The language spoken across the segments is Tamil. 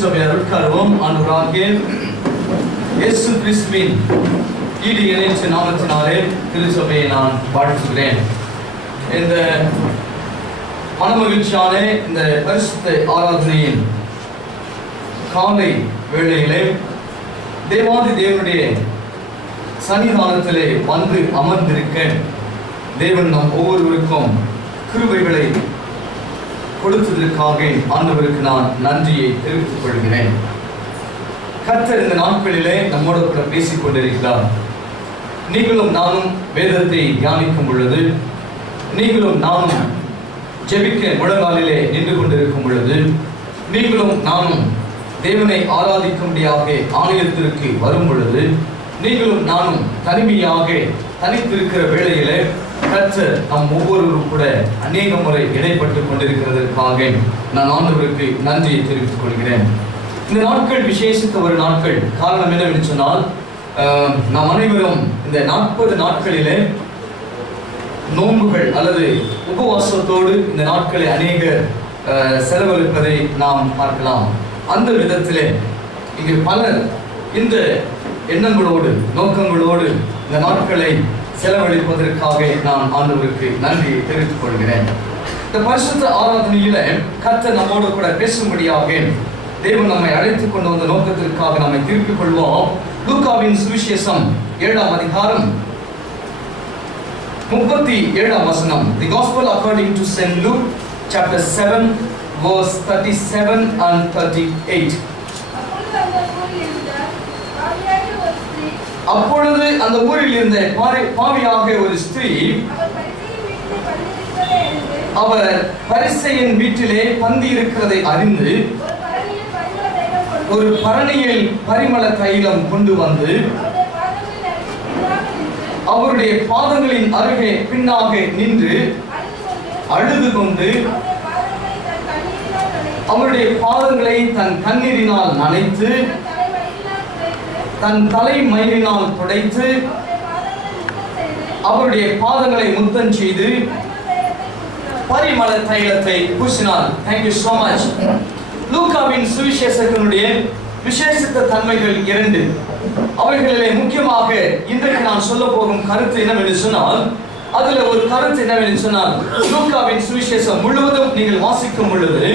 ஆண்டவராகிய இயேசு கிறிஸ்துவின் ஈடு இணைச்ச நாமத்தினாலே திருச்சபையை நான் வாழ்த்துகிறேன். இந்த மனமகிழ்ச்சியான இந்த பரிசுத்த ஆராதனையின் காலை வேளையிலே தேவாதி தேவனுடைய சன்னிதானத்திலே வந்து அமர்ந்திருக்க தேவன் நம் ஒவ்வொருவருக்கும் கிருபைகளை கொடுத்ததற்காக ஆண்டவருக்கு நான் நன்றியை தெரிவித்துக் கொள்கிறேன். கர்த்தர் இந்த நாட்களிலே நம்மோடு கூட பேசிக் கொண்டிருக்கிறார். நீங்களும் நானும் வேதத்தை தியானிக்கும் பொழுது, நீங்களும் நானும் ஜெபிக்க முழங்காலிலே நின்று கொண்டிருக்கும் பொழுது, நீங்களும் நானும் தேவனை ஆராதிக்கும்படியாக ஆலயத்திற்கு வரும் பொழுது, நீங்களும் நானும் தனிமையாக தனித்திருக்கிற வேளையிலே கர்த்தர் நம் ஒவ்வொருவரும் கூட அநேக முறை இடைப்பட்டுக் கொண்டிருக்கிறதற்காக நான் ஆண்டவருக்கு நன்றியை தெரிவித்துக் கொள்கிறேன். இந்த நாட்கள் விசேஷித்த ஒரு நாட்கள். காரணம் என்னவென்று சொன்னால், நாம் அனைவரும் இந்த 40 நாட்களிலே நோன்புகள் அல்லது உபவாசத்தோடு இந்த நாட்களை அநேக செலவழிப்பதை நாம் பார்க்கலாம். அந்த விதத்திலே இங்கு பலர் இந்த எண்ணங்களோடு நோக்கங்களோடு இந்த நாட்களை செலவழிப்பதற்காக நான் ஆண்டவருக்கு நன்றியை தெரிவித்துக் கொள்கிறேன். இந்த பரிசுத்த ஆராதனையில கர்த்தர் நம்மோடு கூட பேசும்படியாக தேவன் நம்மை அழைத்துக் கொண்டு வந்த நோக்கத்திற்காக நம்மை திருப்பிக் கொள்வோம். லூக்காவின் சுவிசேஷம் 7ஆம் அதிகாரம் 37ஆம் வசனம். The Gospel according to St. Luke chapter 7 verse 37 and 38. அப்பொழுது அந்த ஊரில் இருந்த பாவியாக ஒரு ஸ்திரீ அவர் பரிசேயன் வீட்டிலே பந்தி இருக்கிறதை அறிந்து ஒரு பரணியில் பரிமள தைலம் கொண்டு வந்து அவருடைய பாதங்களின் அருகே பின்னாக நின்று அழுது கொண்டு அவருடைய பாதங்களை தன் கண்ணீரினால் நனைத்து தன் தலை மயிரினால் துடைத்து அவருடைய பாதங்களை முத்தம் செய்து பரிமள தைலத்தை பூசினார். Thank you so much. லூக்காவின் சுவிசேஷகனுடைய விசேஷித்த தன்மைகள் 2. அவைகளிலே முக்கியமாக இன்றைக்கு நான் சொல்ல போகும் கருத்து என்னவென்று சொன்னால், அதுல ஒரு கருத்து என்னவென்று சொன்னால், லூக்காவின் சுவிசேஷம் முழுவதும் நீங்கள் வாசிக்கும் பொழுது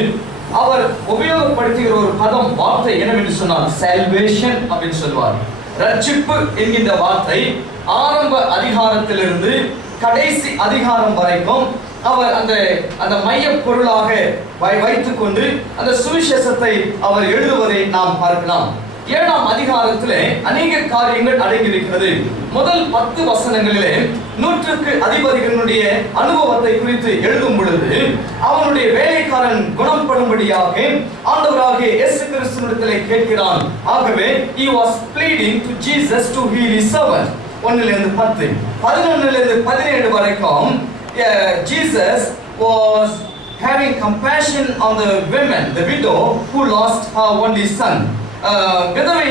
அவர் உபயோகப்படுத்துகிற ஒரு பதம் வார்த்தை என்னவென்று சொன்னால் சால்வேஷன் அப்படின்னு சொல்வார். ரட்சிப்பு என்கின்ற வார்த்தை ஆரம்ப அதிகாரத்திலிருந்து கடைசி அதிகாரம் வரைக்கும் அவர் அந்த மைய பொருளாக வைத்துக் கொண்டு அந்த சுவிசேஷத்தை அவர் எழுதுவதை நாம் பார்க்கலாம். 7ஆம் அதிகாரத்திலே அநேக காரியங்கள் அடங்கியிருக்கிறது. முதல் 10 வசனங்களிலே 100க்கு அதிபதிகளுடைய அனுபவத்தை குறித்து எழுதும் பொழுது அவனுடைய வேலைக்காரன் குணப்படும்படியாக ஆண்டவராகிய இயேசு கிறிஸ்துவிடத்திலே கேட்கிறான். ஆகவே he was pleading to Jesus to heal his servant. 1லிருந்து 10 11லிருந்து 17 வரைக்கும் Jesus was having compassion on the woman, the widow who lost her only son. விதவை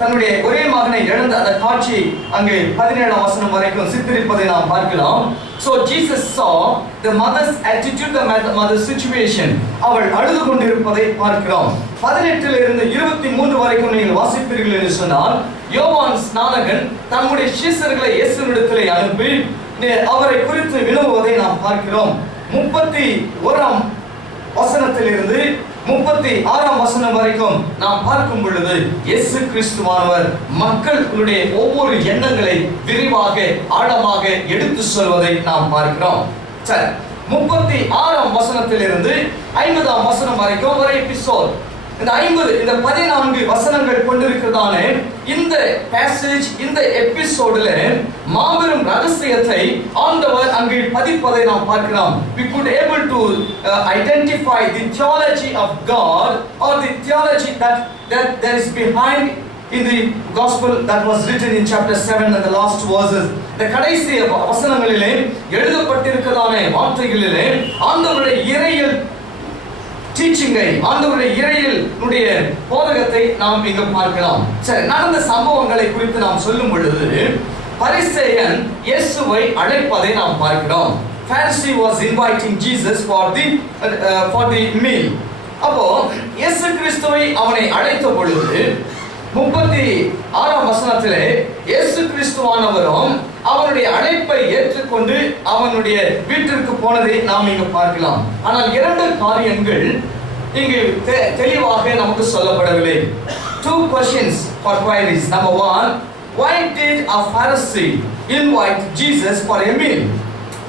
தன்னுடைய ஒரே மகனை இழந்த அந்த காட்சி அங்கே 17ஆம் வசனம் வரைக்கும் சித்தரிப்பதை நாம் பார்க்கலாம். So Jesus saw the mother's attitude, the mother's situation. அவள் அழுது கொண்டிருப்பதை பார்க்கிறோம். 18லிருந்து 23 வரைக்கும் நீங்கள் வாசிப்பீர்கள் என்று சொன்னால், யோவான் ஸ்நானகன் தம்முடைய சீஷர்களை இயேசுவிடத்திலே அனுப்பி அவரை குறித்து வினவுவதை நாம் பார்க்கிறோம். 31ஆம் வசனத்திலிருந்து 36ஆம் வசனம் வரைக்கும் நாம் பார்க்கும் பொழுது இயேசு கிறிஸ்துவானவர் மக்களுடைய ஒவ்வொரு எண்ணங்களை விரிவாக ஆழமாக எடுத்து சொல்வதை நாம் பார்க்கிறோம். சரி, 36ஆம் வசனத்திலிருந்து 50ஆம் வசனம் வரைக்கும் ஒரு எபிசோட். இந்த 14 வசனங்கள் கொண்டிருக்கிறதான இந்த பேசேஜ், இந்த எபிசோடுல மாபெரும் ரகசியத்தை ஆண்டவர் அங்கே பதிப்பதை நாம் பார்க்கிறோம். We could able to identify the theology of God or the theology that there is behind in the gospel that was written in chapter 7 and the last verses. இந்த கடைசி வசனங்களிலே எழுதப்பட்டிருக்கிறதான வார்த்தைகளிலே ஆண்டவருடைய இறையியல் டீச்சிங்கை, ஆண்டவருடைய இறையியலுடைய போதகத்தை நாம் இங்கு பார்க்கலாம். சரி, நடந்த சம்பவங்களை குறித்து நாம் சொல்லும் பொழுது பரிசேயன் இயேசுவை அழைப்பதை நாம் பார்க்கிறோம். Pharisee was inviting Jesus for the meal. அப்போ இயேசு கிறிஸ்துவை அவனை அழைத்த பொழுது 36ஆம் வசனத்திலே இயேசு கிறிஸ்துவானவரும் அவனுடைய அழைப்பை ஏற்றுக்கொண்டு அவனுடைய வீட்டிற்கு போனதை நாம் இங்கு பார்க்கலாம். ஆனால் 2 காரியங்கள் இங்கு தெளிவாக நமக்கு சொல்லப்படவில்லை. 2 questions for queries. Number 1, why did a Pharisee invite Jesus for a meal?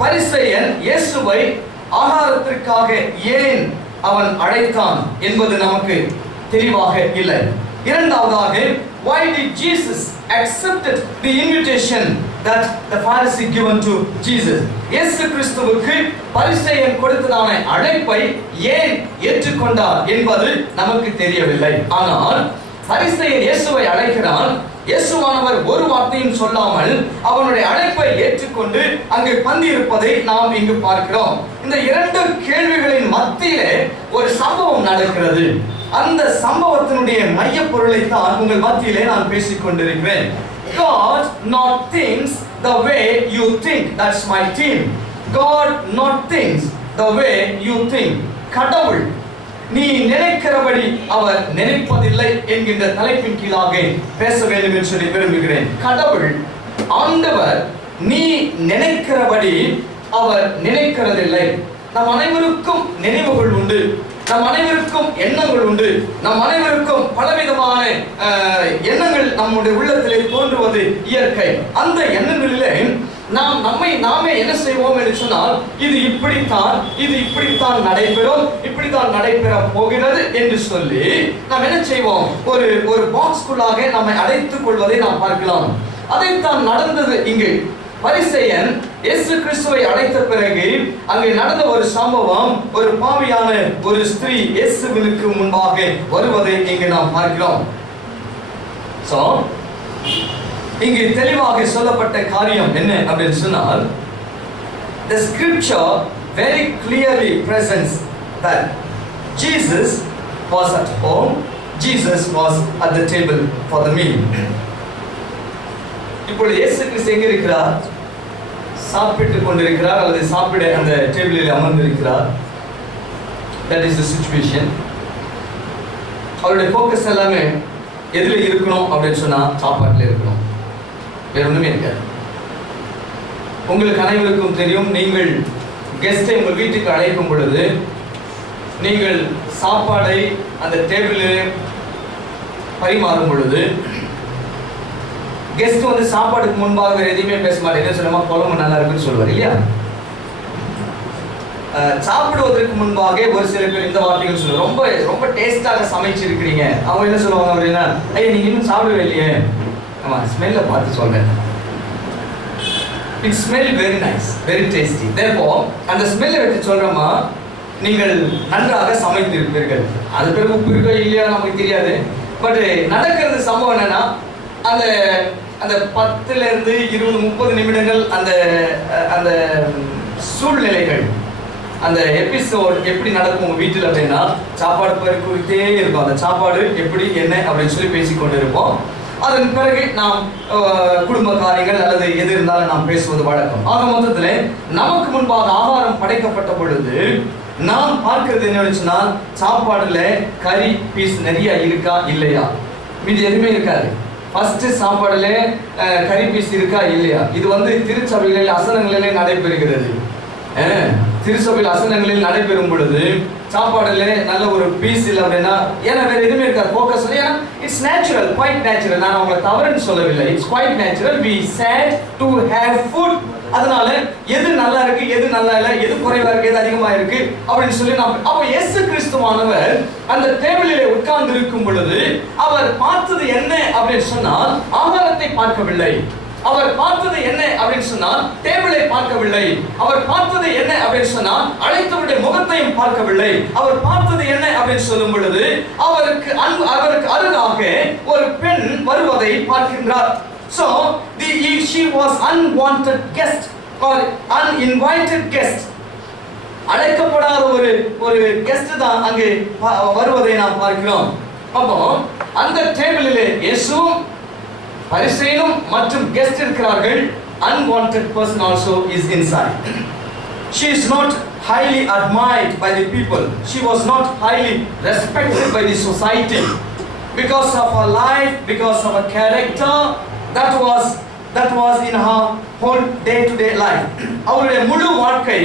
பரிசேயன் இயேசுவை ஆகாரத்திற்காக ஏன் அவன் அழைத்தான் என்பது நமக்கு தெளிவாக இல்லை. இரண்டாவதாக, why did Jesus accepted the invitation that the Pharisee given to Jesus? இயேசு கிறிஸ்துவுக்கு பரிசேயன் கொடுத்ததான அழைப்பை ஏன் ஏற்றுக்கொண்டார் என்பது நமக்கு தெரியவில்லை. ஆனால் பரிசேயன் இயேசுவை அழைக்கிறான். இயேசுவானவர் ஒரு வார்த்தையும் சொல்லாமல் அவனுடைய அழைப்பை ஏற்றுக்கொண்டு அங்கே பந்தி இருப்பதை நாம் இங்கு பார்க்கிறோம். இந்த 2 கேள்விகளின் மத்தியிலே ஒரு சம்பவம் நடக்கிறது. அந்த சம்பவத்தினுடைய மைய பொருளை தான் உங்கள் மத்தியிலே நான் பேசிக் கொண்டிருக்கிறேன். God not thinks the way you think. That's my theme. God not thinks the way you think. கடவுள் நீ நினைக்கிறபடி அவர் நினைப்பதில்லை என்கின்ற தலைப்பின் கீழாக பேச வேண்டும் என்று சொல்லி விரும்புகிறேன். கடவுள் ஆண்டவர் நீ நினைக்கிறபடி அவர் நினைக்கிறதில்லை. நம் அனைவருக்கும் நினைவுகள் உண்டு, நம் அனைவருக்கும் எண்ணங்கள் உண்டு, நம் அனைவருக்கும் பலவிதமான எண்ணங்கள் நம்முடைய உள்ளத்திலே தோன்றுவது இயற்கை. அந்த எண்ணங்களிலே நாம் நாமே என்ன செய்வோம் என்று சொன்னால், இது இப்படித்தான் நடைபெறும், இப்படித்தான் நடைபெற போகிறது என்று சொல்லி நாம் என்ன செய்வோம், ஒரு பாக்ஸ்குள்ளாக நம்மை அடைத்துக் கொள்வதை நாம் பார்க்கலாம். அதைத்தான் நடந்தது இங்கு. பரிசேயன் இயேசு கிறிஸ்துவை அழைத்த பிறகு அங்கே நடந்த ஒரு சம்பவம், ஒரு பாவியான ஒரு ஸ்திரீ இயேசுவிற்கு முன்பாக வருவதை இங்கு நாம் பார்க்கிறோம். சோ இங்கு தெளிவாக சொல்லப்பட்ட காரியம் என்ன அப்படின்னு சொன்னால், the scripture very clearly presents that Jesus was at home, Jesus was at the table for the meal. இப்போ இயேசு கிறிஸ்து எங்க இருக்கிறார்? சாப்பிட்டு கொண்டிருக்கிறார் அல்லது சாப்பிட அந்த டேபிளில் அமர்ந்திருக்கிறார். That is the situation. அவருடைய ஃபோக்கஸ் எல்லாமே எதுல இருக்கணும் அப்படின்னு சொன்னா சாப்பாட்டுல இருக்கணும், வேற ஒண்ணுமே இருக்காது. உங்களுக்கு அனைவருக்கும் தெரியும், நீங்கள் கெஸ்டை உங்கள் வீட்டுக்கு அழைக்கும் பொழுது நீங்கள் சாப்பாடை அந்த டேபிளில் பரிமாறும் பொழுது கெஸ்ட் வந்து சாப்பாடுக்கு முன்பாக வேற எதுவுமே பேச மாட்டேங்க, சொல்லுமா குழம்பு நல்லா இருக்குன்னு சொல்லுவார் இல்லையா? சாப்பிடுவதற்கு முன்பாக ஒரு சில பேர் இந்த வார்த்தைகள் சொல்லுவாங்க, ரொம்ப ரொம்ப டேஸ்டாக சமைச்சிருக்கிறீங்க. அவங்க என்ன சொல்லுவாங்க அப்படின்னா, ஐயா நீங்க இன்னும் சாப்பிடவே இல்லையே. ஆமா, ஸ்மெல்ல பார்த்து சொல்றேன். It smell very nice, very tasty. Therefore அந்த ஸ்மெல்லை வச்சு சொல்றோமா, நீங்கள் நன்றாக சமைத்திருப்பீர்கள். அது பேர் உப்பு இருக்கோ இல்லையா நமக்கு தெரியாது. பட் நடக்கிறது சம்பவம் என்னன்னா, அந்த அந்த 10 இருந்து 20 30 நிமிடங்கள் அந்த அந்த சூழ்நிலைகள், அந்த எபிசோட் எப்படி நடக்கும் உங்க வீட்டில் அப்படின்னா, சாப்பாடு குறித்தே இருக்கும். அந்த சாப்பாடு எப்படி என்ன அப்படின்னு சொல்லி பேசிக்கொண்டு இருப்போம். அதன் பிறகு நாம் குடும்ப காரியங்கள் அல்லது எது இருந்தாலும் நாம் பேசுவது வழக்கம். ஆக மொத்தத்தில் நமக்கு முன்பாக ஆகாரம் படைக்கப்பட்ட பொழுது நாம் பார்க்கிறது என்னன்னு சொன்னால், சாப்பாடுல கறி பீஸ் நிறைய இருக்கா இல்லையா, மீது எதுவுமே இருக்காது. ஃபர்ஸ்ட் சாப்பாடுல கறி பீஸ் இருக்கா இல்லையா. இது வந்து திருச்சபைகளில் அசனங்களிலே நடைபெறுகிறது. திருச்சபையில் அசனங்களில் நடைபெறும் பொழுது சாப்பாடுல நல்ல ஒரு பீஸ் இல்லை அப்படின்னா, ஏன்னா வேற எதுவுமே இருக்காது, ஃபோக்கஸ். ஏன்னா இட்ஸ் நேச்சுரல், குவைட் நேச்சுரல். நான் உங்களை தவறுன்னு சொல்லவில்லை, it's quite natural. we said to have food. அதனால எது நல்லா இருக்கு, எது நல்லா இல்லை, எது குறைவா இருக்கு, எது அதிகமா இருக்கு அப்படின்னு சொல்லி நாம். அப்ப இயேசு கிறிஸ்துவானவர் அந்த டேபிளிலே உட்கார்ந்து இருக்கும் பொழுது அவர் பார்த்தது என்ன அப்படின்னு சொன்னால், ஆகாரத்தை பார்க்கவில்லை. அவர் பார்த்தது என்ன அப்படின்னு சொன்னால், டேபிளை பார்க்கவில்லை. அவர் பார்த்தது என்ன அப்படின்னு சொன்னால், அழைத்தவருடைய முகத்தையும் பார்க்கவில்லை. அவர் பார்த்தது என்ன அப்படின்னு சொல்லும் பொழுது அவருக்கு அருகாக ஒரு பெண் வருவதை பார்க்கின்றார். So she was unwanted guest or uninvited guest. அழைக்கப்படாத ஒரு கெஸ்ட் தான் அங்கே வருவதை நாம் பார்க்கிறோம். அப்போ அந்த டேபிளிலே இயேசுவும் பரிசேயனும் மற்றும் கெஸ்ட் இருக்கிறார்கள். Unwanted person also is inside. She is not highly admired by the people. She was not highly respected by the society because of her life, because of her character. That was in her whole day-to-day life. அவருடைய முழு வாழ்க்கை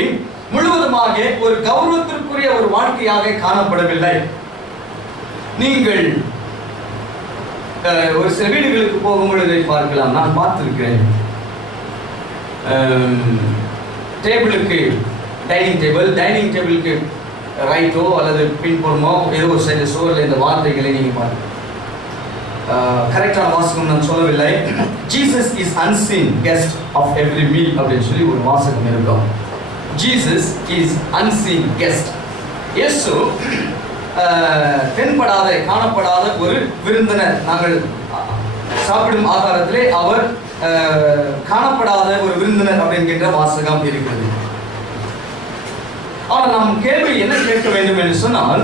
முழுவதுமாக ஒரு கௌரவத்திற்குரிய ஒரு வாழ்க்கையாக காணப்படவில்லை. நீங்கள் ஒரு சில வீடுகளுக்கு போகும்பொழுது பார்க்கலாம், நான் பார்த்திருக்கிறேன். டேபிளுக்கு டைனிங் டேபிளுக்கு ரைட்டோ அல்லது பின்புறமோ ஏதோ ஒரு சைடஸோ இல்லை இந்த வார்த்தைகளை நீங்கள் பாருங்கள். கரெக்டான வாசகம் நான் சொல்லவில்லை. Jesus is unseen guest of every meal அப்படின்னு சொல்லி ஒரு வாசகம் இருக்கும். Jesus is unseen guest. இயேசு தென்படாத காணப்படாத ஒரு விருந்தினர். நாங்கள் சாப்பிடும் ஆகாரத்திலே அவர் காணப்படாத ஒரு விருந்தினர் அப்படிங்கிற வாசகம் இருக்கிறது. ஆனால் நாம் கேள்வி என்ன கேட்க வேண்டும் என்று சொன்னால்,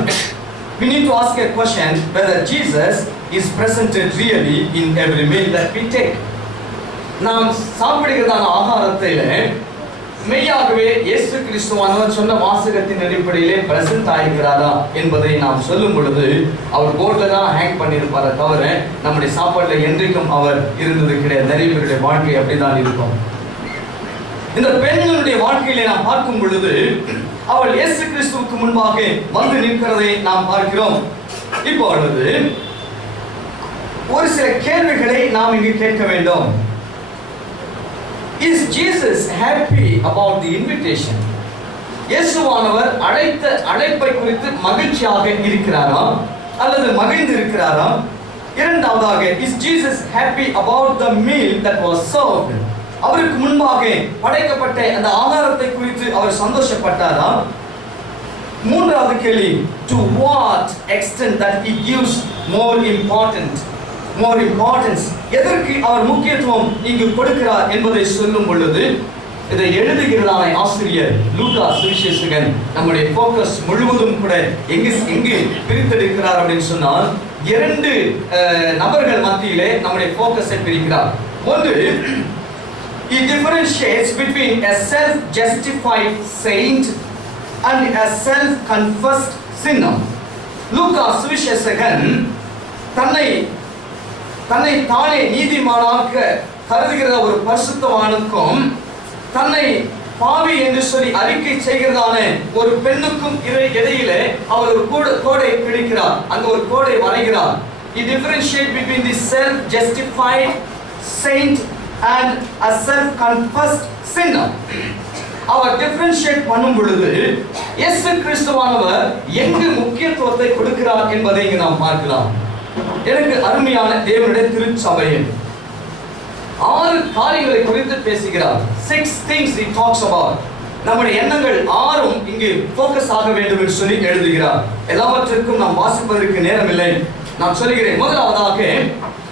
we need to ask a question whether Jesus is presented really in every meal that we take. நாம் சாப்பிடுகிறதான ஆகாரத்திலே மெய்யாகவே இயேசு கிறிஸ்துவானவர் சொன்ன வாசகத்தின் அடிப்படையிலே பிரசன்ட் ஆகிறாரா என்பதை நாம் சொல்லும் பொழுது அவர் போர்டில் தான் ஹேங் பண்ணியிருப்பாரே தவிர நம்முடைய சாப்பாட்டில் என்றைக்கும் அவர் இருந்தது கிடையாது. நிறைய பேருடைய வாழ்க்கை அப்படிதான் இருக்கும். இந்த பெண்களுடைய வாழ்க்கையிலே நாம் பார்க்கும் பொழுது அவள் இயேசு கிறிஸ்துவுக்கு முன்பாக வந்து நிற்கிறதை நாம் பார்க்கிறோம். இப்பொழுது ஒரு சில கேள்விகளை நாம் இங்கு கேட்க வேண்டும். Is Jesus happy about the invitation? இயேசுவானவர் அழைப்பை குறித்து மகிழ்ச்சியாக இருக்கிறாரா அல்லது மகிழ்ந்து இருக்கிறாரா? இரண்டாவதாக, is Jesus happy about the meal that was served? அவருக்கு முன்பாக படைக்கப்பட்ட அந்த ஆகாரத்தை குறித்து அவர் சந்தோஷப்பட்டாரா? மூன்றாவது கேள்வி, to what extent that he gives more importance, எதற்கு அவர் முக்கியத்துவம் இங்கு கொடுக்கிறார் என்பதை சொல்லும் பொழுது இதை எழுதுகிறதான ஆசிரியர் லூக்கா சுவிசேஷகன் நம்முடைய ஃபோக்கஸ் முழுவதும் கூட எங்கு பிரித்தெடுக்கிறார் அப்படின்னு சொன்னால், இரண்டு நபர்கள் மத்தியிலே நம்முடைய ஃபோக்கஸை பிரிக்கிறார். ஒன்று, he differentiates between a self-justified saint and a self-confessed sinner. லூக்கா சுவிசேஷகன் தன்னை தானே நீதிமானாக கருதுகிற ஒரு பரிசுத்தவானுக்கும் தன்னை பாவி என்று சொல்லி அறிக்கை செய்கிறதான ஒரு பெண்ணுக்கும் இடையிலே அவர் ஒரு கோடை பிடிக்கிறார், அங்க ஒரு கோடை வரைகிறார். He differentiates between the self-justified saint and a self-confessed sinner. அவர் டிஃபரன்ஷியேட் பண்ணும் பொழுது இயேசு கிறிஸ்துவானவர் எங்கு முக்கியத்துவத்தை கொடுக்கிறார் என்பதை இங்கு நாம் பார்க்கலாம். எனக்கு அருமையான தேவனுடைய திருச்சபையில் 6 காரியங்களை குறித்து பேசுகிறார். 6 things he talks about. நம்முடைய எண்ணங்கள் 6ம் இங்கு ஃபோக்கஸ் ஆக வேண்டும் என்று சொல்லி எழுதுகிறார். எல்லாவற்றிற்கும் நாம் வாசிப்பதற்கு நேரம் இல்லை, நான் சொல்கிறேன். முதலாவதாக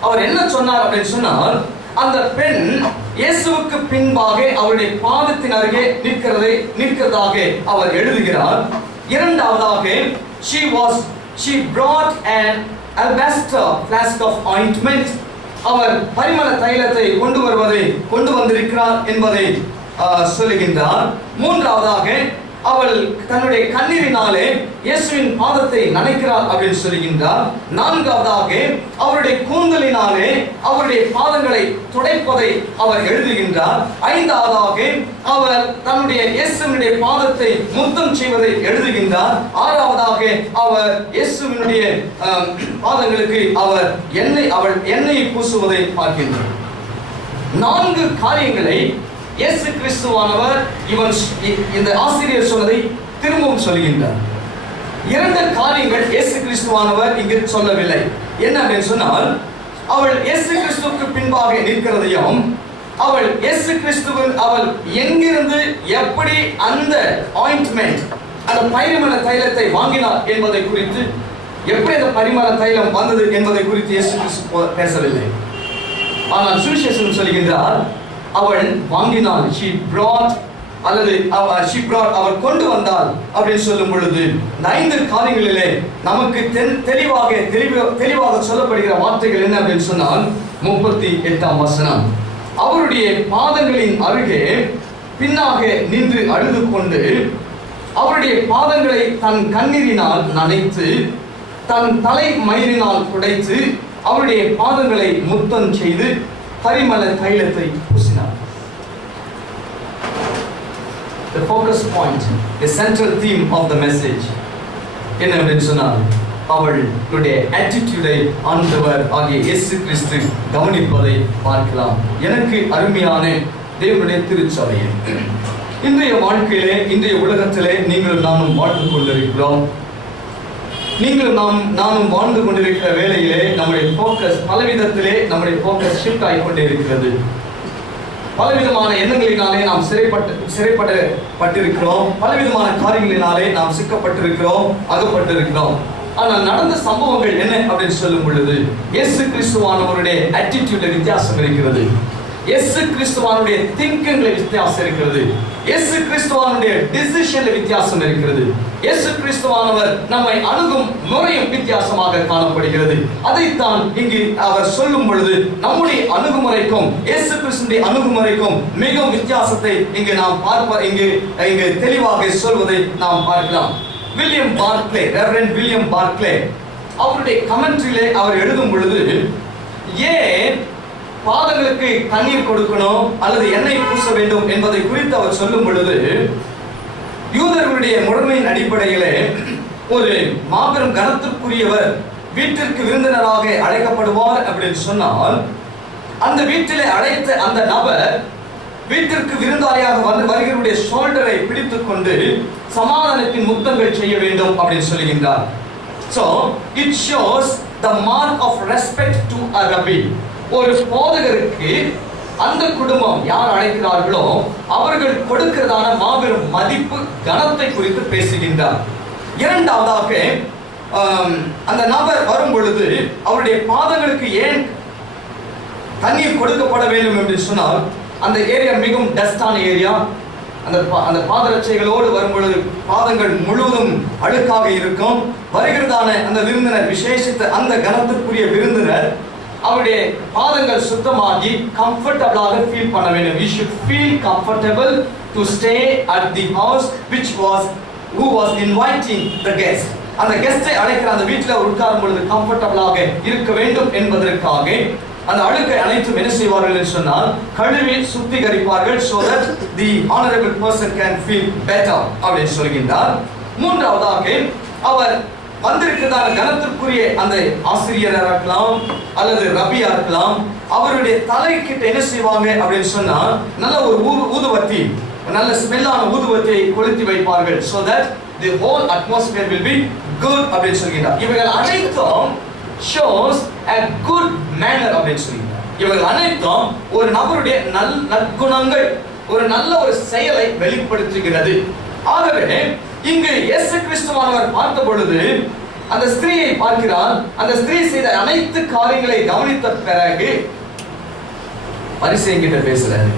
அவர் என்ன சொன்னார் அப்படின்னு சொன்னால், அந்த பெண் இயேசுவுக்கு பின்பாக அவருடைய பாதத்தின் அருகே நிற்கிறதாக அவர் எழுதுகிறார். இரண்டாவதாக, she brought an alabaster flask of ointment. அவர் பரிமள தைலத்தை கொண்டு வந்திருக்கிறார் என்பதை சொல்லுகின்றார். மூன்றாவதாக, அவள் தன்னுடைய கண்ணீரினாலே இயேசுவின் பாதத்தை நனைக்கிறார் அப்படின்னு சொல்லுகின்றார். நான்காவதாக, அவருடைய கூந்தலினாலே அவருடைய பாதங்களை துடைப்பதை அவர் எழுதுகின்றார். ஐந்தாவதாக, அவர் தன்னுடைய இயேசுவினுடைய பாதத்தை முத்தம் செய்வதை எழுதுகின்றார். ஆறாவதாக, அவர் இயேசுவினுடைய பாதங்களுக்கு அவள் எண்ணெய் பூசுவதை பார்க்கின்றார். 4 காரியங்களை இயேசு கிறிஸ்துவானவர் இந்த ஆசிரியர் சொன்னதை திரும்பவும் சொல்கின்றார். 2 காரியங்கள் இயேசு கிறிஸ்துவானவர் இங்கு சொல்லவில்லை. என்ன அப்படின்னு சொன்னால், அவள் இயேசு கிறிஸ்துவுக்கு பின்பாக நிற்கிறதையும், அவள் இயேசு கிறிஸ்துவின் அவள் எங்கிருந்து எப்படி அந்த ஆயின்ட்மெண்ட் அந்த பரிமள தைலத்தை வாங்கினார் என்பதை குறித்து, எப்படி அந்த பரிமள தைலம் வந்தது என்பதை குறித்து இயேசு கிறிஸ்து பேசவில்லை. ஆனால் சுவிசேஷம் சொல்கின்றார், அவள் வாங்கினாள், she brought அவர் கொண்டு வந்தாள் அப்படின்னு சொல்லும் பொழுது 5 காரியங்களிலே நமக்கு தெளிவாக சொல்லப்படுகிற வார்த்தைகள் என்ன அப்படின்னு சொன்னால், 38ஆம் வசனம், அவருடைய பாதங்களின் அருகே பின்னாக நின்று அழுது கொண்டு அவருடைய பாதங்களை தன் கண்ணீரினால் நனைத்து தன் தலை மயிரினால் துடைத்து அவருடைய பாதங்களை முத்தம் செய்து பரிமள தைலத்தை பூசினார். The focus point, the central theme of the message என்னவென்று சொன்னால் அவளுடைய attitude-ஐ ஆண்டவர் ஆகிய இயேசு கிறிஸ்து கவனிப்பதை பார்க்கலாம். எனக்கு அருமையான தேவனுடைய திருச்சபையே, இன்றைய வாழ்க்கையிலே இன்றைய உலகத்திலே நீங்களும் நானும் வாழ்ந்து கொண்டிருக்கிறோம். நீங்களும் நானும் வாழ்ந்து கொண்டிருக்கிற வேளையிலே நம்முடைய போக்கஸ் பலவிதத்திலே நம்முடைய போக்கஸ் ஷிஃப்ட் ஆகிக்கொண்டே இருக்கிறது. பலவிதமான எண்ணங்களினாலே நாம் சிறைப்பட்டிருக்கிறோம். பலவிதமான காரியங்களினாலே நாம் சிக்கப்பட்டிருக்கிறோம், அகப்பட்டிருக்கிறோம். ஆனால் நடந்த சம்பவங்கள் என்ன அப்படின்னு சொல்லும் பொழுது இயேசு கிறிஸ்துவானவருடைய attitude வித்தியாசம் இருக்கிறது. இயேசு கிறிஸ்துவானுடைய திங்கிங்ல வித்தியாசம் இருக்கிறது. இயேசு கிறிஸ்துவானுடைய டிசிஷன்ல வித்தியாசம் இருக்கிறது. இயேசு கிறிஸ்துவானவர் நம்மை அணுகும் முறையும் வித்தியாசமாக காணப்படுகிறது. அதைத்தான் இங்கு அவர் சொல்லும் பொழுது நம்முடைய அணுகுமுறைக்கும் இயேசு கிறிஸ்துவின் அணுகுமுறைக்கும் மிகவும் வித்தியாசத்தை இங்கு நாம் இங்கு தெளிவாக சொல்வதை நாம் பார்க்கலாம். William Barclay, reverend William Barclay அவருடைய கமெண்ட்ரியிலே அவர் எழுதும் பொழுது ஏன் பாதங்களுக்கு தண்ணீர் கொடுக்கணும் அல்லது எண்ணெய் பூச வேண்டும் என்பதை குறித்து அவர் சொல்லும் பொழுது யூதர்களுடைய முறைமையின் அடிப்படையிலே ஒரு மாபெரும் கனத்திற்குரியவர் வீட்டிற்கு விருந்தினராக அழைக்கப்படுவார் அப்படின்னு சொன்னால் அந்த வீட்டிலே அழைத்த அந்த நபர் வீட்டிற்கு விருந்தாளியாக வருகிறவருடைய ஷோல்டரை பிடித்துக் கொண்டு சமாதானத்தின் முத்தங்கள் செய்ய வேண்டும் அப்படின்னு சொல்லுகின்றார். So it shows the mark of respect to a rabbi. ஒரு போதகருக்கு அந்த குடும்பம் யார் அழைக்கிறார்களோ அவர்கள் கொடுக்கிறதான மாபெரும் மதிப்பு கனத்தை குறித்து பேசுகின்றார். இரண்டாவதாக அந்த நபர் வரும் பொழுது அவருடைய பாதங்களுக்கு ஏன் தண்ணீர் கொடுக்கப்பட வேண்டும் என்று சொன்னால் அந்த ஏரியா மிகவும் டஸ்டான ஏரியா. அந்த பாதரட்சைகளோடு வரும் பொழுது பாதங்கள் முழுவதும் அழுக்காக இருக்கும். வருகிறதான அந்த விருந்தினர், விசேஷித்த அந்த கனத்திற்குரிய விருந்தினர் அவருடைய பாதங்கள் சுத்தமாகி கம்ஃபர்டபிளாக ஃபீல் பண்ண வேண்டும். We should feel comfortable to stay at the house who was inviting the guest. அந்த கெஸ்டை அழைக்கிற அந்த வீட்டில் உட்காரும் பொழுது கம்ஃபர்டபிளாக இருக்க வேண்டும் என்பதற்காக அந்த அழுக்கை அனைத்தும் என்ன செய்வார்கள் என்று சொன்னால் கழுவி சுத்திகரிப்பார்கள். so that the honorable person can feel better அப்படின்னு சொல்கின்றார். மூன்றாவதாக அவர் வந்திருக்கிறதான கனத்திற்குரிய அந்த ஆசிரியராக இருக்கலாம் அல்லது ரபியா இருக்கலாம், அவருடைய தலைக்கிட்ட என்ன செய்வாங்க அப்படின்னு சொன்னா நல்ல ஒரு ஊதுவத்தி, நல்ல ஸ்மெல்லான ஊதுவத்தியை கொளுத்தி வைப்பார்கள். so that the whole atmosphere will be good அப்படின்னு சொல்கிறார். இவைகள் அனைத்தும் shows a good manner அப்படின்னு சொல்கிறார். இவைகள் அனைத்தும் ஒரு நபருடைய நற்குணங்கள், ஒரு நல்ல ஒரு செயலை வெளிப்படுத்துகிறது. ஆகவே இங்கு இயேசு கிறிஸ்துவானவர் பார்த்த பொழுது அந்த ஸ்திரீயை பார்க்கிறார். அந்த ஸ்திரீ செய்த அனைத்து காரியங்களை கவனித்த பிறகு பரிசேயன் கிட்ட பேசுறாரு.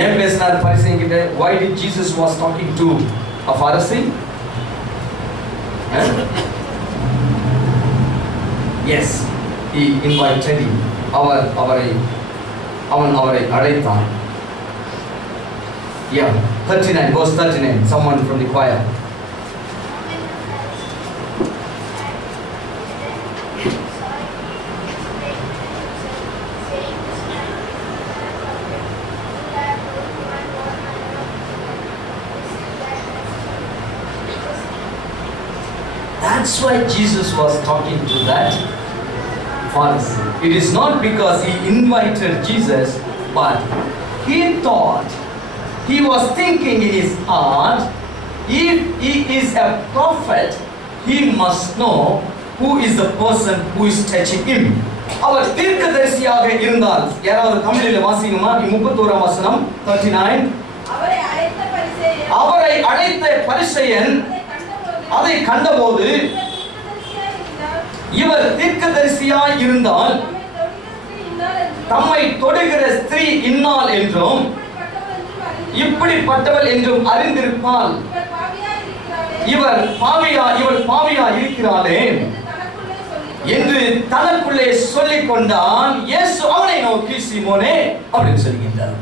ஏன் பேசினார் பரிசேயன் கிட்ட? Why did Jesus was talking to a Pharisee? Yes, he invited him. அவன் அவரை அழைத்தான். Yeah, 39, verse 39, someone from the choir. That's why Jesus was talking to that Pharisee. It is not because he invited Jesus, but he thought, he was thinking in his heart, if he is a prophet, he must know who is the person who is touching him. அவர் தீர்க்கதரிசியாக இருந்தால், யாராவது தமிழில் வாசிக்குமா? 31ஆம் வசனம் 39. அவரை அழைத்த பரிசேயன் அதை கண்டபோது இவர் தீர்க்கதரிசியாய் இருந்தால் தம்மை தொடுகிற ஸ்திரீ இன்னாள் என்றும் இப்படிப்பட்டவள் என்றும் அறிந்திருப்பாள். இவள் பாவியா இருக்கிறாளே என்று தனக்குள்ளே சொல்லிக் கொண்டான். இயேசு அவனை நோக்கி, சீமோனே அப்படின்னு சொல்லுகின்றார்.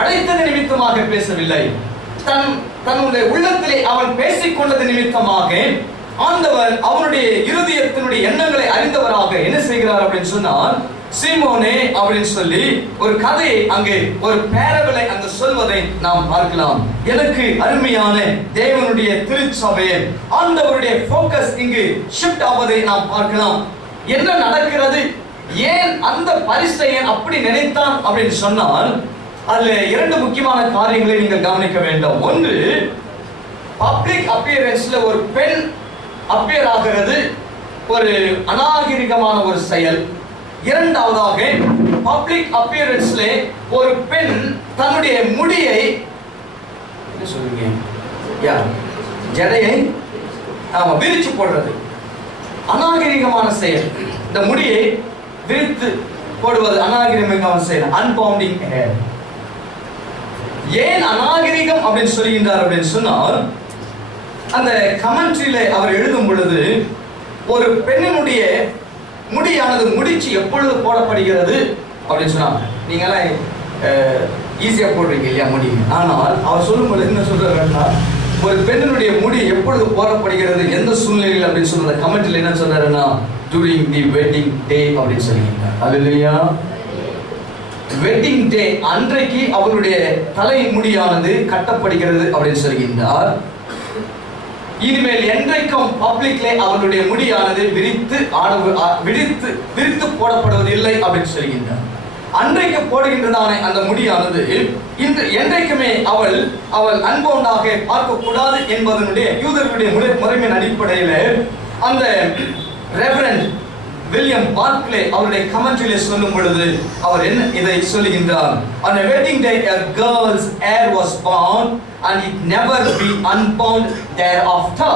அழைத்தது நிமித்தமாக பேசவில்லை. தன்னுடைய உள்ளத்திலே அவன் பேசிக் கொண்டது நிமித்தமாக ஆண்டவர் அவனுடைய இருதயத்தினுடைய எண்ணங்களை அறிந்தவராக என்ன செய்கிறார் அப்படின்னு சொன்னால், சீமோனே அப்படின்னு சொல்லி ஒரு கதையை அங்கே ஒரு பேரபிளை அங்கு சொல்வதை நாம் பார்க்கலாம். எனக்கு அருமையான தேவனுடைய திருச்சபையை ஆண்டவருடைய போக்கஸ் இங்கு ஷிஃப்ட் ஆவதை நாம் பார்க்கலாம். என்ன நடக்கிறது, ஏன் அந்த பரிசேயன் அப்படி நினைத்தான் அப்படின்னு சொன்னால், அதுல இரண்டு முக்கியமான காரியங்களை நீங்கள் கவனிக்க வேண்டும். ஒன்று, பப்ளிக் அப்பியரன்ஸ்ல ஒரு பெண் அப்பியர் ஆகிறது ஒரு அநாகரிகமான ஒரு செயல். இரண்டாவதாக, பப்ளிக் அப்பியரன்ஸ்ல ஒரு பெண் தன்னுடைய முடியை என்ன சொல்லுங்க ஜடையை விரிச்சு போடுறது அநாகரிகமான செயல். இந்த முடியை விரித்து போடுவது அநாகரிகமான செயல், அன்பவுண்டிங் ஹேர். ஏன் அநாகரிகம் அப்படின்னு சொல்லுகின்றார் அப்படின்னு சொன்னால், அந்த கமெண்ட்ரியில அவர் எழுதும் பொழுது ஒரு பெண்ணினுடைய முடியானது முடிச்சு எப்பொழுது போடப்படுகிறது அப்படின்னு சொன்னாங்க. நீங்களாம் ஈஸியா போடுறீங்க இல்லையா முடி, ஆனால் அவர் சொல்லும் பொழுது என்ன சொல்றாருன்னா, ஒரு பெண்ணினுடைய முடி எப்பொழுது போடப்படுகிறது, எந்த சூழ்நிலையில் அப்படின்னு சொன்ன கமெண்ட்ல என்ன சொல்றாருன்னா, during the wedding day அப்படின்னு சொல்லியிருக்கார். அல்லேலூயா. வெட்டிங் டே அன்றைக்கு அவருடைய தலை முடியானது கட்டப்படுகிறது அப்படின்னு சொல்கின்றார். இனிமேல் என்றைக்கும் பப்ளிக்ல அவருடைய முடியானது விரித்து போடப்படுவதில்லை அப்படின்னு சொல்கின்றார். அன்றைக்கு போடுகின்றதான அந்த முடியானது இன்று என்றைக்குமே அவள் அன்பவுண்டாக பார்க்க கூடாது என்பதனுடைய யூதர்களுடைய முறைமையின் அடிப்படையில் அந்த ரெவரண்ட் வில்லியம் பார்க்லே அவருடைய கமெண்ட்ரியிலே சொல்லும் பொழுது அவர் என்ன இதை சொல்லுகின்றார். On a wedding day a girl's hair was bound and it never be unbound thereafter.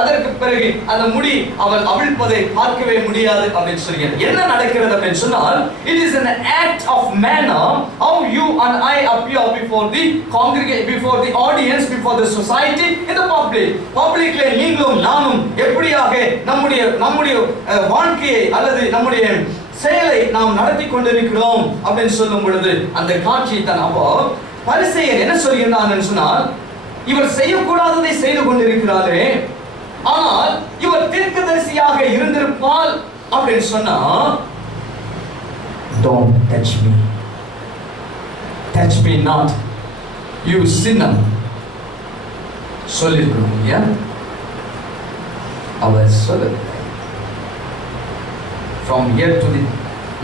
அதற்கு பிறகு அந்த முடி அவள் அவிழ்ப்பதை பார்க்கவே முடியாது அப்படின்னு சொல்கிறார். என்ன நடக்கிறது அப்படின்னு சொன்னால், it is an act of manner how you and I appear before the congregation, before the audience, before the society, in the public. பப்ளிக்ல நீங்களும் நானும் எப்படியாக நம்முடைய வாழ்க்கையை அல்லது நம்முடைய செயலை நாம் நடத்தி கொண்டிருக்கிறோம் அப்படின்னு சொல்லும் பொழுது அந்த காட்சியை தான். அப்போ பரிசேயர் என்ன சொல்கிறான் சொன்னால், இவர் செய்யக்கூடாததை செய்து கொண்டிருக்கிறாரே, ஆனால் இவர் தீர்க்கதரிசியாக இருந்திருப்பால் அப்படின்னு சொன்னா, don't touch me not you sinner சொல்லிருக்கணும் இல்லையா? அவர் சொல்ல from here to the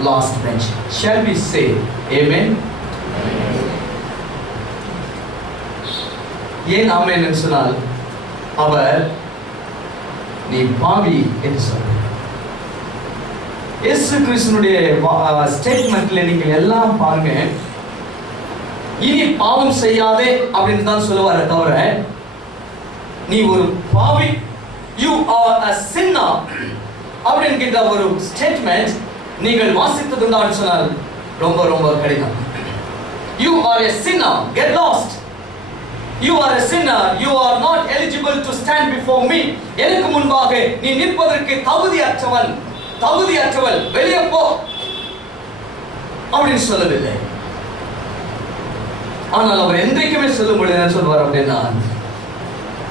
last bench. Shall we say amen? ஏன் ஆமென் என்று சொன்னால், அவர் நீ பாவி என்று சொல்ற இயேசு கிறிஸ்துனுடைய ஸ்டேட்மெண்ட்ல நீங்க எல்லாம் பாருங்க, இனி பாவம் செய்யாதே அப்படின்னு தான் சொல்லுவாரே தவிர நீ ஒரு பாவி, you are a sinner அப்படிங்கிற ஒரு ஸ்டேட்மெண்ட் நீங்கள் வாசித்ததுண்டான்னு சொன்னால் ரொம்ப ரொம்ப கடினம். You are a sinner, get lost. You are a sinner, you are not eligible to stand before me. எனக்கு முன்பாக நீ நிற்பதற்கு தகுதியற்றவள், வெளியே போ அப்படின்னு சொல்லவில்லை. ஆனால் அவர் என்றைக்குமே சொல்லும் பொழுது என்ன சொல்வார் அப்படின்னா,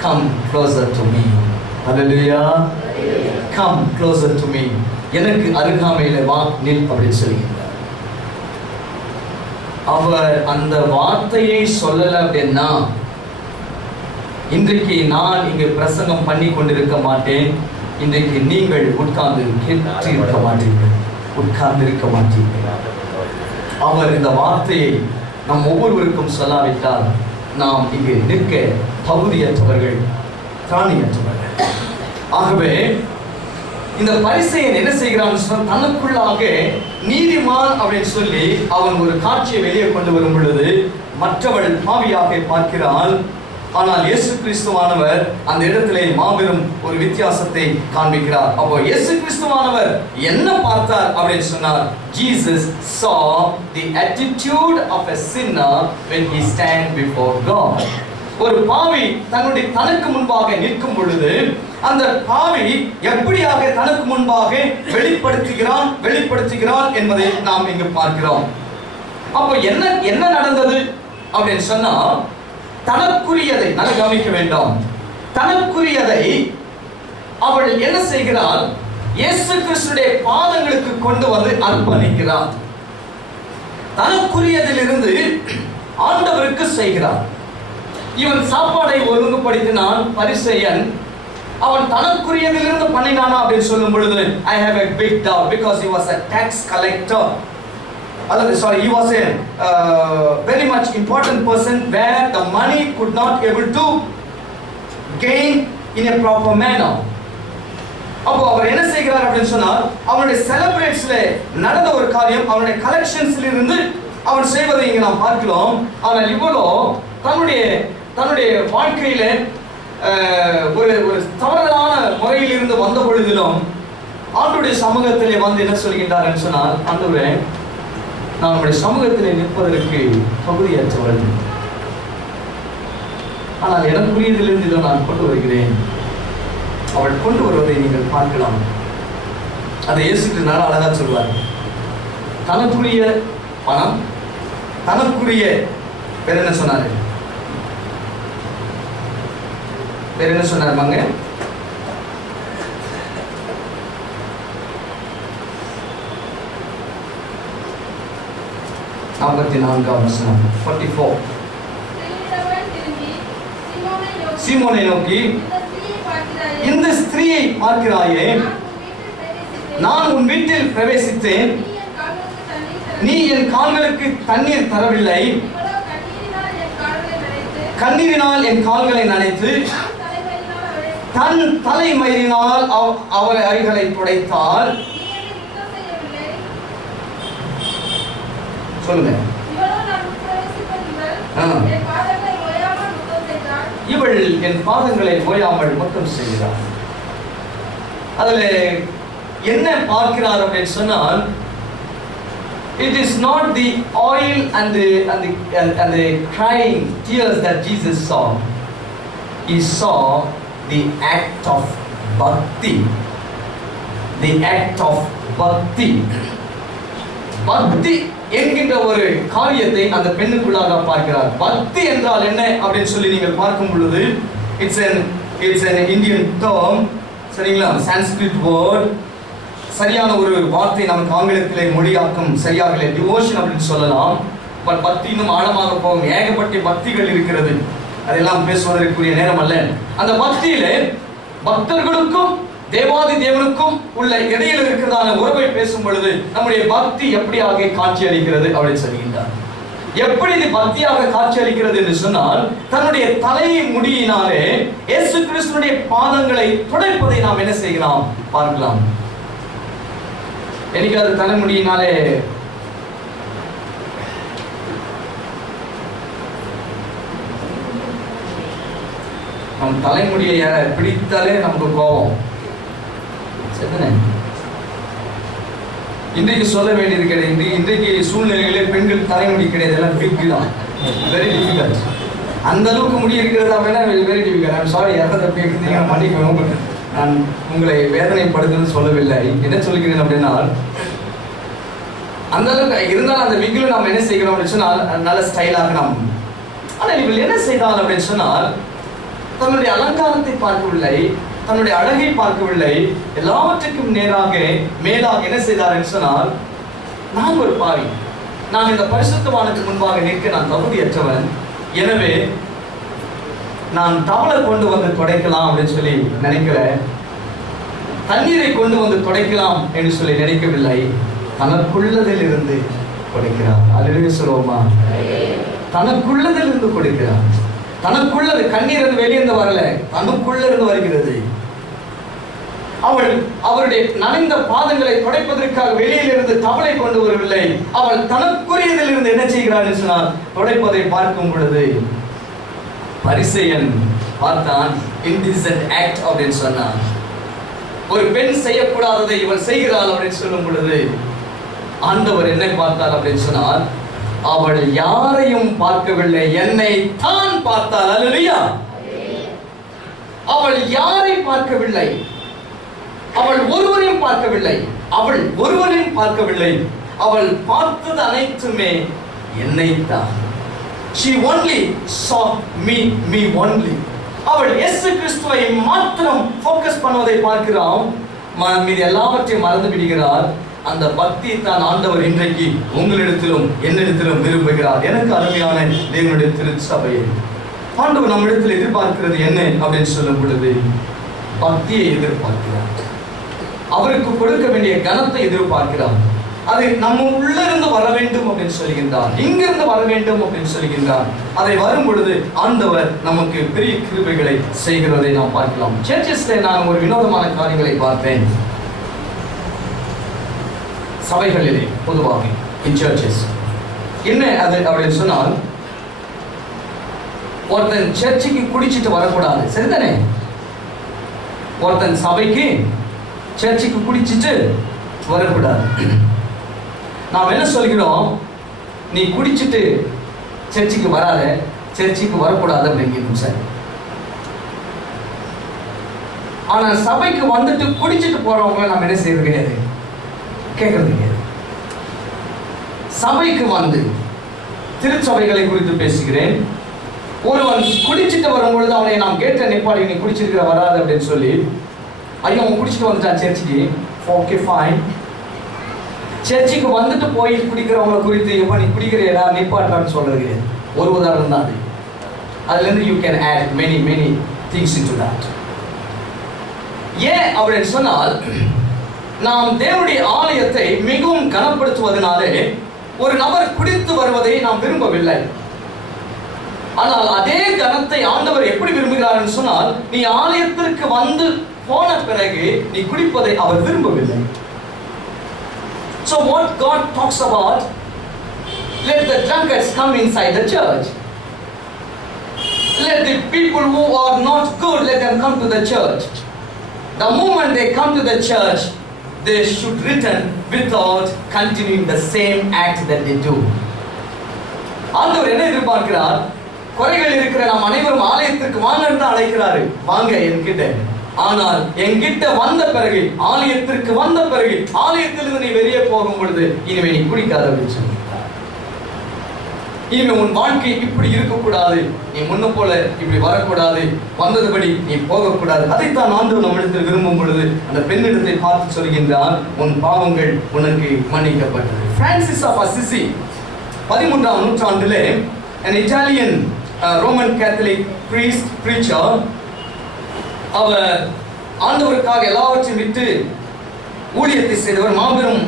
come closer to me. Hallelujah. Come closer to me. எனக்கு அருகாமையிலே வா, நில் அப்படின்னு சொல்கிறார். அவர் அந்த வார்த்தையை சொல்லல அப்படின்னா இன்றைக்கு நான் இங்கு பிரசங்கம் பண்ணி கொண்டிருக்க மாட்டேன். இன்றைக்கு நீங்கள் உட்கார்ந்து இருக்க மாட்டீர்கள். அவர் இந்த வார்த்தையை நம் ஒவ்வொருவருக்கும் சொல்லாவிட்டால் நாம் இங்கு நிற்க தகுதியற்றவர்கள், திராணியற்றவர்கள். ஆகவே இந்த பரிசேயன் என்ன செய்கிறான், தனக்குள்ளாக நீதிமான் அப்படின்னு சொல்லி அவன் ஒரு காட்சியை வெளியே கொண்டு வரும் பொழுது மற்றவள் பாவியாக பார்க்கிறாள். ஆனால் இயேசு கிறிஸ்துவானவர் அந்த இடத்திலே மாபெரும் ஒரு வித்தியாசத்தை காண்பிக்கிறார். அப்போ இயேசு கிறிஸ்துவானவர் என்ன பார்த்தார் அப்படின்னு சொன்னார், Jesus saw the attitude of a sinner when he stand before God. ஒரு பாவி தனக்கு முன்பாக நிற்கும் பொழுது அந்த பாவி எப்படியாக தனக்கு முன்பாக வெளிப்படுத்துகிறான் என்பதை நாம் இங்கு பார்க்கிறோம். அப்போ என்ன நடந்தது அப்படின்னு சொன்னா, தனக்குரியதை நல்ல கவனிக்க வேண்டும். தனக்குரியதை அவள் என்ன செய்கிறாள்? இயேசு கிறிஸ்துடைய பாதங்களுக்கு கொண்டு வந்து அர்ப்பணிக்கிறார். தனக்குரியதிலிருந்து ஆண்டவருக்கு செய்கிறார். இவன் சாப்பாடை ஒழுங்குபடுத்தினான், பரிசேயன். அவன் தனக்குரியதிலிருந்து பண்ணினானா அப்படின்னு சொல்லும் பொழுது, I have a big doubt because he was a tax collector. He was a very much important person where the money could not able to gain in a proper manner. அப்போ அவர் என்ன செய்கிறார் அப்படின்னு சொன்னால், அவனுடைய செலிப்ரேட்ஸ்ல நடந்த ஒரு காரியம், அவனுடைய கலெக்ஷன்ஸ்ல இருந்து அவன் செய்வதை இங்க நாம் பார்க்கிறோம். ஆனால் இவ்வளோ தன்னுடைய வாழ்க்கையில ஒரு தவறான முறையில் இருந்து வந்த பொழுதிலும் ஆண்டவருடைய சமூகத்திலே வந்து என்ன சொல்கின்றார் என்று சொன்னால், ஆண்டவரே, நான் உங்களுடைய சமூகத்திலே நிற்பதற்கு தகுதியற்றவள், ஆனால் எனக்குரியதிலிருந்து இதை நான் கொண்டு வருகிறேன். அவள் கொண்டு வருவதை நீங்கள் பார்க்கலாம். அதை இயேசுக்கு நல்ல அழகா சொல்வார். தனக்குரிய பணம், தனக்குரிய வேற என்ன சொன்னாரு? வேற என்ன சொன்னாருமாங்க? நாற்பத்தி 44 சீமோனை நோக்கி, இந்த ஸ்திரீயை பார்க்கிறாயே, நான் உன் வீட்டில் பிரவேசித்தேன், நீ என் கால்களுக்கு தண்ணீர் தரவில்லை, கண்ணீரினால் என் கால்களை நனைத்து தன் தலைமயிரினால் அவள் அறைகளை துடைத்தாள். சொல்லுங்க. இவள் என் பாதங்களை ஓயாமல் முத்தம் செய்கிறார். அதுல என்ன பார்க்கிறார் அப்படின்னு சொன்னால், it is not the oil and the crying tears that Jesus saw. He saw the act of bhakti. The act of bhakti. பக்தி என்கின்ற ஒரு காரியத்தை அந்த பெண்ணுக்குள்ளாக பார்க்கிறார். பக்தி என்றால் என்ன அப்படின்னு சொல்லி நீங்கள் பார்க்கும் பொழுது, it's an Indian term, சரிங்களா? Sanskrit word. சரியான ஒரு வார்த்தை நமக்கு ஆங்கிலத்திலே மொழியாக்கம் சரியாக டிவோஷன் அப்படின்னு சொல்லலாம். பட் பக்தி இன்னும் ஆழமாக போகும். ஏகப்பட்ட பக்திகள் இருக்கிறது, அதெல்லாம் பேசுவதற்குரிய நேரம் அல்ல. அந்த பக்தியிலே பக்தர்களுக்கும் தேவாதி தேவனுக்கும் உள்ள இடையில் இருக்கிறதான உறவை பேசும் பொழுது நம்முடைய பக்தி எப்படியாக காட்சி அளிக்கிறது அப்படின்னு சொல்கின்றார். எப்படி இது பக்தியாக காட்சி அளிக்கிறது என்று சொன்னால், தன்னுடைய தலை முடியினாலே இயேசு கிறிஸ்துவினுடைய பாதங்களை துடைப்பதை நாம் என்ன செய்கிறோம் பார்க்கலாம். எனக்கு அது தலைமுடியினாலே நம் தலைமுடியை பிடித்தாலே நமக்கு கோபம். இன்றைக்கு சொல்ல வேண்டியது கிடையாது. இன்றைக்கு சூழ்நிலைகளே பெண்கள் தலைமுடி கிடையாது, எல்லாம் விக் தான். Very difficult. அந்த அளவுக்கு முடி இருக்கிறதா வேணா வெரி டிஃபிகல்ட். ஐம் சாரி, யாராவது பேசுறீங்க மன்னிக்கணும், நான் உங்களை வேதனைப்படுத்துன்னு சொல்லவில்லை. என்ன சொல்கிறேன் அப்படின்னா, அந்த அளவுக்கு இருந்தாலும் அந்த விக்கில் நாம் என்ன செய்கிறோம் அப்படின்னு சொன்னால் நல்ல ஸ்டைலாக நாம். ஆனால் இவள் என்ன செய்தால் அப்படின்னு சொன்னால், தன்னுடைய அலங்காரத்தை பார்க்கவில்லை, தன்னுடைய அழகை பார்க்கவில்லை, எல்லாவற்றுக்கும் மேலாக என்ன செய்தார் என்று சொன்னால், நான் ஒரு பாவி, நான் இந்த பரிசுத்தவானுக்கு முன்பாக நிற்க நான் தகுதியற்றவன், எனவே நான் டவலை கொண்டு வந்து துடைக்கலாம் அப்படின்னு சொல்லி நினைக்கல, தண்ணீரை கொண்டு வந்து துடைக்கலாம் என்று சொல்லி நினைக்கவில்லை, தனக்குள்ளதில் இருந்து கொடுக்கிறார். அல்லேலூயா சொல்லுவோமா? தனக்குள்ளதில் இருந்து கொடுக்கிறார். தனக்குள்ளது கண்ணீர் வெளியிருந்து வரல, தனக்குள்ள இருந்து வருகிறது. அவள் அவருடைய நனைந்த பாதங்களை துடைப்பதற்காக வெளியில் இருந்து தவளை கொண்டு வரவில்லை, அவள் தனக்குரியதில் இருந்து என்ன செய்கிறாள் சொன்னால் துடைப்பதை பார்க்கும் பொழுது பரிசேயன் பார்த்தான். indecent act அப்படின்னு சொன்னான். ஒரு பெண் செய்யக்கூடாததை இவள் செய்கிறாள் அப்படின்னு சொல்லும் பொழுது ஆண்டவர் என்ன பார்த்தார் அப்படின்னு சொன்னால், அவள் யாரையும் பார்க்கவில்லை, என்னை தான் பார்த்தாள். அல்லேலூயா. அவள் யாரை பார்க்கவில்லை, அவள் ஒருவரையும் பார்க்கவில்லை, அவள் பார்த்தது அனைத்துமே என்னைத்தான். She only saw me only. அவள் இயேசு கிறிஸ்துவை மாத்திரம் ஃபோக்கஸ் பண்ணுவதை பார்க்கிறோம். மீது எல்லாவற்றையும் மறந்து விடுகிறார். அந்த பக்தியை தான் ஆண்டவர் இன்றைக்கு உங்களிடத்திலும் என்னிடத்திலும் விரும்புகிறார். எனக்கு அருமையான தேவனுடைய திருச்சபையை ஆண்டவர் நம்மிடத்தில் எதிர்பார்க்கிறது என்ன அப்படின்னு சொல்லும் பொழுது பக்தியை எதிர்பார்க்கிறார். அவருக்கு கொடுக்க வேண்டிய கனத்தை எதிர்பார்க்கிறார். அது நம்ம உள்ள இருந்து வர வேண்டும் அப்படின்னு சொல்கின்றார். இங்கிருந்து வர வேண்டும் அப்படின்னு சொல்கின்றார். அதை வரும் பொழுது ஆண்டவர் நமக்கு பெரிய கிருபைகளை செய்கிறதை நாம் பார்க்கலாம். சர்ச்சஸ்ல நான் ஒரு வினோதமான காரியங்களை பார்த்தேன். சபைகளிலே பொதுவாக இன் சர்ச்சஸ் என்ன அது அப்படின்னு சொன்னால், ஒருத்தன் சர்ச்சுக்கு குடிச்சிட்டு வரக்கூடாது, சரிதானே? ஒருத்தன் சபைக்கு சர்ச்சுக்கு குடிச்சிட்டு வரக்கூடாது. நாம் என்ன சொல்கிறோம்? நீ குடிச்சிட்டு சர்ச்சுக்கு வராத, சர்ச்சுக்கு வரக்கூடாது அப்படிங்கிறோம். சார், ஆனா சபைக்கு வந்துட்டு குடிச்சிட்டு போறவங்க நாம் என்ன செய்யறது கிடையாது, கேட்கறது கிடையாது. சபைக்கு வந்து திருச்சபைகளை குறித்து பேசுகிறேன். ஒருவன் குடிச்சிட்டு வரும்பொழுது அவனை நாம் கேட்ட நிப்பாடி, நீ குடிச்சிருக்கிற வராது அப்படின்னு சொல்லி, ஐயோ அவன் குடிச்சிட்டு வந்துட்டான் சர்ச்சுக்கு, ஓகே ஃபைன். சர்ச்சுக்கு வந்துட்டு போய் குடிக்கிறவங்களை குறித்து எப்ப நீ குடிக்கிறீங்களா நிப்பாட்டான்னு சொல்றது ஒரு உதாரணம் தான். அதுல இருந்து you can add many things into that. ஏன் அப்படின்னு சொன்னால், நாம் தேவனுடைய ஆலயத்தை மிகவும் கனப்படுத்துவதனாலே ஒரு நபர் குடித்து வருவதை நாம் விரும்பவில்லை. ஆனால் அதே கனத்தை ஆண்டவர் எப்படி விரும்புகிறார் சொன்னால், நீ ஆலயத்திற்கு வந்து போன பிறகு நீ குடிப்பதை அவர் விரும்பவில்லை. So what God talks about, let the drunkards come inside the church. Let the people who are not good, let them come to the church. The moment they come to the church, they should return without continuing the same act that they do. ஆண்டவர் என்ன எதிர்பார்க்கிறார்? குறைகள் இருக்கிற நாம் அனைவரும் ஆலயத்திற்கு வாங்க என்று அழைக்கிறாரு. வாங்க என்கிட்ட. ஆனால் என்கிட்ட வந்த பிறகு, ஆலயத்திற்கு வந்த பிறகு, ஆலயத்திலிருந்து நீ வெளியே போகும் பொழுது இனிமே நீ குடிக்காத அப்படின்னு சொல்லிட்டார். இனிமே உன் வாழ்க்கை இப்படி இருக்கக்கூடாது, நீ முன்ன போல இப்படி வரக்கூடாது, வந்ததுபடி நீ போகக்கூடாது. அதைத்தான் ஆண்டவர் நம்மிடத்தில் விரும்பும் பொழுது அந்த பெண்ணிடத்தை பார்த்து சொல்கின்றார், உன் பாவங்கள் உனக்கு மன்னிக்கப்பட்டது. பிரான்சிஸ் ஆஃப் அசிசி 13ஆம் நூற்றாண்டிலே an Italian Roman Catholic preacher, அவர் ஆண்டவருக்காக எல்லாவற்றையும் விட்டு ஊழியத்தை செய்தவர், மாபெரும்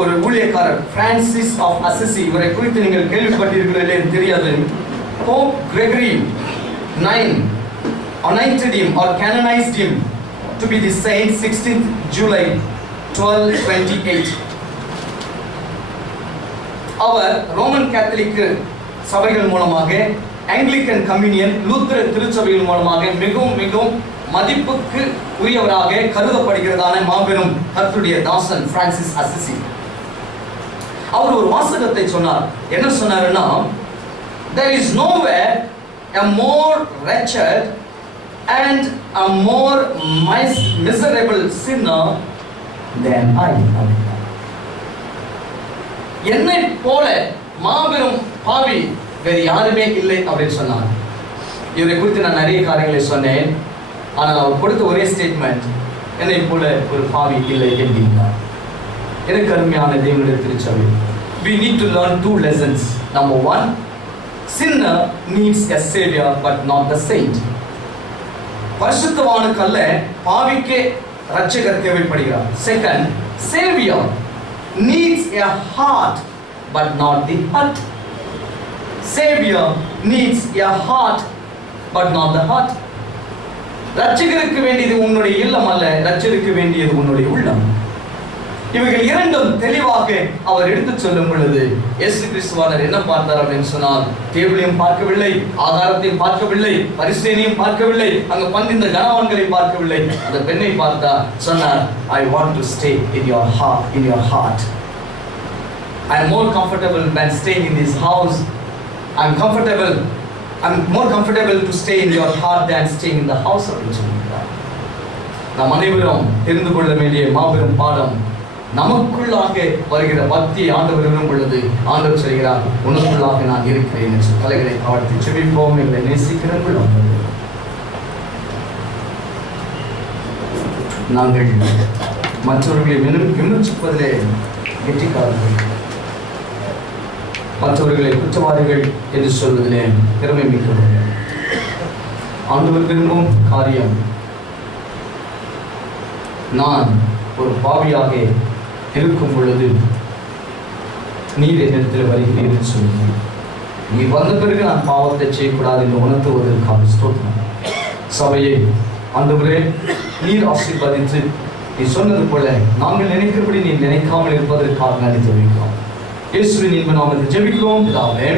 ஒரு ஊழியக்காரர், பிரான்சிஸ் ஆஃப் அசிசி. இவரை குறித்து நீங்கள் கேள்விப்பட்டிருக்கிறீர்களே தெரியாது. Pope Gregory IX anointed him or canonized him to be the saint 16th July 1228. Our Roman Catholic சபைகள் மூலமாக, ஆங்கிலிக்கன் கம்யூனியன், லூத்தர் திருச்சபைகள் மூலமாக மிகவும் மதிப்புக்கு உரியவராக கருதப்படுகிறதான மாபெரும் கர்த்தருடைய தாசன் பிரான்சிஸ் அசிசி. அவர் ஒரு வாசகத்தை சொன்னார். என்ன சொன்னாருன்னா, there is nowhere a more wretched and a more miserable sinner than I. என்னை போல மாபெரும் பாவி வேறு யாருமே இல்லை அப்படின்னு சொன்னார். இவரை குறித்து நான் நிறைய காரியங்களை சொன்னேன். ஆனால் அவர் கொடுத்த ஒரே ஸ்டேட்மெண்ட், என்னை போல ஒரு பாவி இல்லை என்கிறார். எனக்கு அருமையான தேவனுடைய திருச்சபை, we need to learn two lessons. Number one, sinner needs a savior but not the saint. பரிசுத்தவானுக்கு அல்ல, பாவிக்கே இரட்சகர் தேவைப்படுகிறார். Second, savior needs a heart but not the heart. Savior needs a heart but not the heart. இரட்சகருக்கு வேண்டியது உன்னுடைய இல்லம் அல்ல, இரட்சகருக்கு வேண்டியது உன்னுடைய உள்ளம். இவைகள் இரண்டும் தெளிவாக அவர் எடுத்துச் சொல்லும் பொழுது இயேசு கிறிஸ்துவானவர் என்ன பார்த்தார் அப்படின்னு சொன்னால், டேபிளையும் பார்க்கவில்லை, ஆகாரத்தையும் பார்க்கவில்லை, பரிசேனையும் பார்க்கவில்லை, அங்க பந்திந்த கனவான்களை பார்க்கவில்லை. அந்த பெண்ணை பார்த்தா சொன்னார், I want to stay in your heart. I am more comfortable than staying in this house. I'm more comfortable to stay in your heart than staying in the house of the Lord. நாம் அனைவரும் தெரிந்து கொள்ள வேண்டிய மாபெரும் பாடம், நமக்குள்ளாக வருகிற பக்தி ஆண்டவர் விரும்புவது. ஆண்டவர் சொல்கிறார், உனக்குள்ளாக நான் இருக்கிறேன் என்று. தலைகளை தாழ்த்தி செபிப்போம். எங்களை நேசிக்கிறவர்கள் நாங்கள் மற்றவர்களை விமர்சிப்பதிலே கெட்டிக்காரர்கள், மற்றவர்களை குற்றவாளிகள் என்று சொல்வதிலே திறமை மிக்கவர்கள். ஆண்டவர் விரும்பும் காரியம், நான் ஒரு பாவியாக இருக்கும் பொழுது நீர் என்னிடத்தில் வருகிறீர் என்று சொல்லுங்கள். நீ வந்த பிறகு நான் பாவத்தை செய்யக்கூடாது என்று உணர்த்துவதற்காக ஸ்தோத்திரம். சபையை ஆண்டவரே நீர் ஆசீர்வதித்து நீ சொன்னது போல நாங்கள் நினைக்கிறபடி நீ நினைக்காமல் இருப்பதற்காக நன்றி தெரிவிக்கிறோம். இயேசுவின் நாமத்தில் ஜெபிக்கிறோம் பிதாவே.